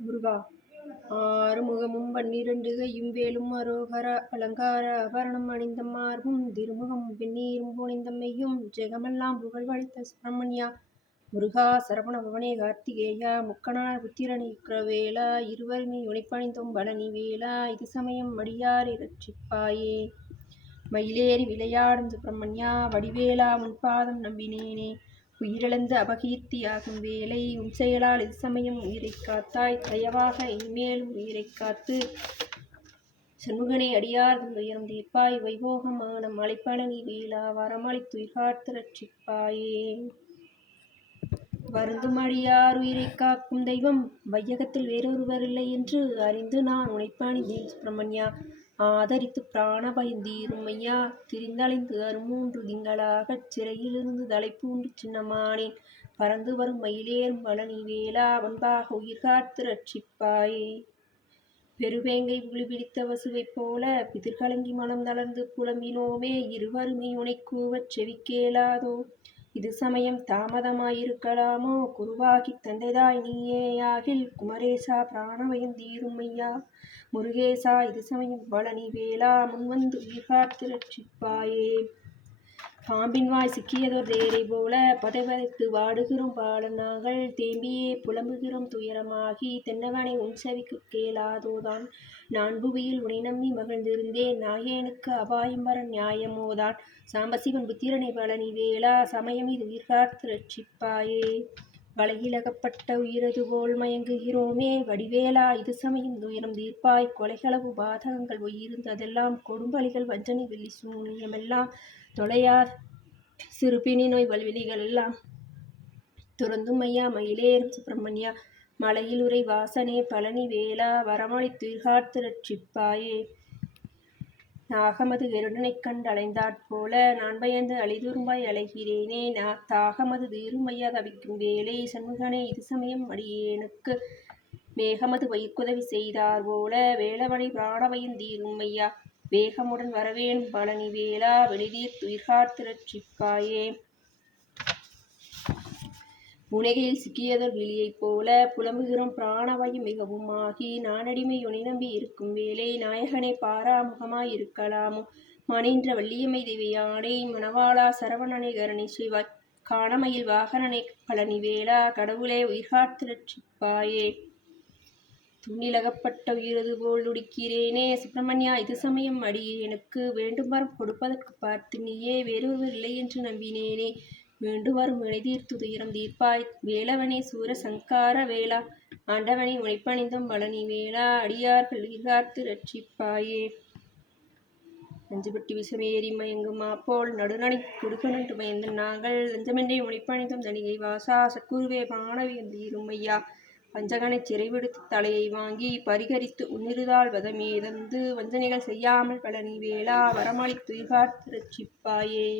முருகா. ஆறுமுகமும் பன்னிரண்டுகையும் வேலும் அரோகர அலங்கார அபரணம் அணிந்த மார்பும் திருமுகம் வெந்நீரும் புனிந்தம்மையும் ஜெகமெல்லாம் புகழ் வழித்த சுப்பிரமணியா. முருகா சரவண பவனே கார்த்திகேயா முக்கனார் புத்திரனி கிரவேலா இருவருமே உனைப்பணிந்தும் பழனி வேலா இது சமயம் மடியார் ரட்சிப்பாயே மயிலேறி விளையாடும் சுப்பிரமணியா வடிவேலா முன்பாதம் நம்பினேனே. உயிரிழந்து அபகீர்த்தியாகும் வேலை உன் செயலால் இச்சமயம் சமயம் காத்தாய். தயவாக இனிமேலும் உயிரை காத்து சண்முகனை அடியார் துயரம் தீர்ப்பாய். வைபோகமான மலைப்பழனி வேலா வரமளி காத்து ரட்சிப்பாயே. வருந்தும் அடியார் உயிரை காக்கும் தெய்வம். வையகத்தில் வேறொருவர் இல்லை என்று அறிந்து நான் உனைப்பணிந்தேன் சுப்பிரமணியா. ஆதரித்து பிராண பயந்தீரும் ஐயா திரிந்தலைந்து மூன்று திங்களாகச் சிறையிலிருந்து தலைப்பூண்டு சின்னமானேன். பறந்து வரும் மயிலேறும் பழனி வேலா வன்பாக உயிர் காத்து ரட்சிப்பாயே. பெருவேங்கை புலி பிடித்த வசுவைப் போல பிதிர்கலங்கி மனம் தளர்ந்து புலம்பினோமே இருவருமே உனை கூவச் செவிக்கேளாதோ இது சமயம் தாமதமாயிருக்கலாமோ? குருவாகித் தந்தைதாய் நீயேயாகில் குமரேசா பிராணவயம் தீரும் ஐயா. முருகேசா இது சமயம் வளனி வேளா முன்வந்து உயிர்காத்து ரட்சிப்பாயே பாம்பின் வாய் சிக்கியதோர் தேரை போல பதைவதைத்து வாடுகிறோம் பாடனாங்கள் நாங்கள் தேம்பியே புலம்புகிறோம் துயரமாகி தென்னவனை உன் செவிக்கு கேளாதோதான். நான் புவியில் உனை நம்பி மகிழ்ந்திருந்தேன். நாயேனுக்கு அபாயம் வர நியாயமோதான். சாம்பசிவன் புத்திரனை பழனி வேளா சமயம் இது உயிர்காத்து ரட்சிப்பாயே. வலையிலகப்பட்ட உயிரது போல் மயங்குகிறோமே. வடிவேலா இது சமயம் துயரம் தீர்ப்பாய். கொலைகளவு பாதகங்கள் உயிருந்ததெல்லாம் கொடும்பலிகள் வஞ்சனை வெள்ளி சூனியமெல்லாம் தொலையார் சிறுபிணி நோய் வல்வெளிகள் எல்லாம் துறந்தும் ஐயா மயிலேறும் சுப்பிரமணியா. மலையில் உரை வாசனே பழனி வேளா வரமளித்துயிர்காத்து ரட்சிப்பாயே நாகமது வெருடனைக் கண்டு அலைந்தாற்போல நான் பயந்து அழிதுரும்பாய் அலைகிறேனே. நா தாகமது தீருமையா தவிக்கும் வேலை சண்முகனே இது சமயம் அடியேனுக்கு மேகமது வைக்குதவி செய்தார் போல வேளவனை பிராணவயின் தீருமையா வேகமுடன் வரவேணும் பழனி வேளா வெளிதீர் துயிர்காத்து ரட்சிப்பாயே முனைகையில் சிக்கியதொரு விழியைப் போல புலம்புகிறோம் பிராணவாயு மிகவும் ஆகி நானடிமை நம்பி இருக்கும் வேலை நாயகனை பாராமுகமாய் இருக்கலாமோ? மணின்ற வள்ளியம்மை தேவியானை மணவாளா சரவணனை கரணி செய்வாய். காணமையில் வாகனனை பழனி வேளா கடவுளே உயிர்காத்திரட்சிப்பாயே துண்ணிலகப்பட்ட உயிரது போல் உடுக்கிறேனே சுப்பிரமணியா இது சமயம் அடியேனுக்கு வேண்டும் வரம் கொடுப்பதற்கு பார்த்து நீயே வேறொருவர் இல்லை என்று நம்பினேனே. வேண்டும் வரும் வினைதீர்த்து துயரம் தீர்ப்பாய். வேலவனே சூர சங்கார வேளா ஆண்டவனை உழைப்பணிந்தும் பழனி வேளா அடியார்கள் உயிர்காத்து ரட்சிப்பாயே நஞ்சுபட்டி விஷமேறி மயங்கும் அப்போல் நடுநடை கொடுக்கணுன்று மயந்த நாங்கள். லஞ்சமின்றி உழைப்பணிந்தும் தனிகை வாசா சக்குருவே பாணவியம் தீரும் ஐயா. வஞ்சகனைச் சிறைவிடுத்து தலையை வாங்கி பரிகரித்து உன்னிருதால் வதமேதந்து வஞ்சனைகள் செய்யாமல் பழனி வேளா வரமளித்துயிர்காத்து ரட்சிப்பாயே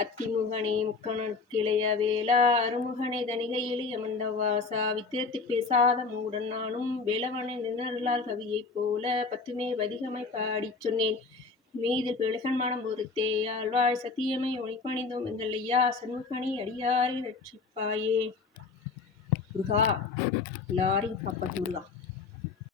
அத்திமுகனே முக்கணக்கிளைய வேளா அருமுகனை தனிகையில் அமர்ந்த வாசா வித்திரத்தி பேசாத மூடன் நானும் வேளவனை நின்னருளால் கவியைப் போல பத்துமே வதிகமை பாடிச் சொன்னேன். மீது பிழகன் மனம் பொறுத்தே ஆழ்வாழ் சத்தியமை ஒளிப்பணிந்தோம் எங்கள் ஐயா சண்முகனி அடியாரை ரட்சிப்பாயே. முருகா எல்லாரையும் காப்பாற்று முருகா.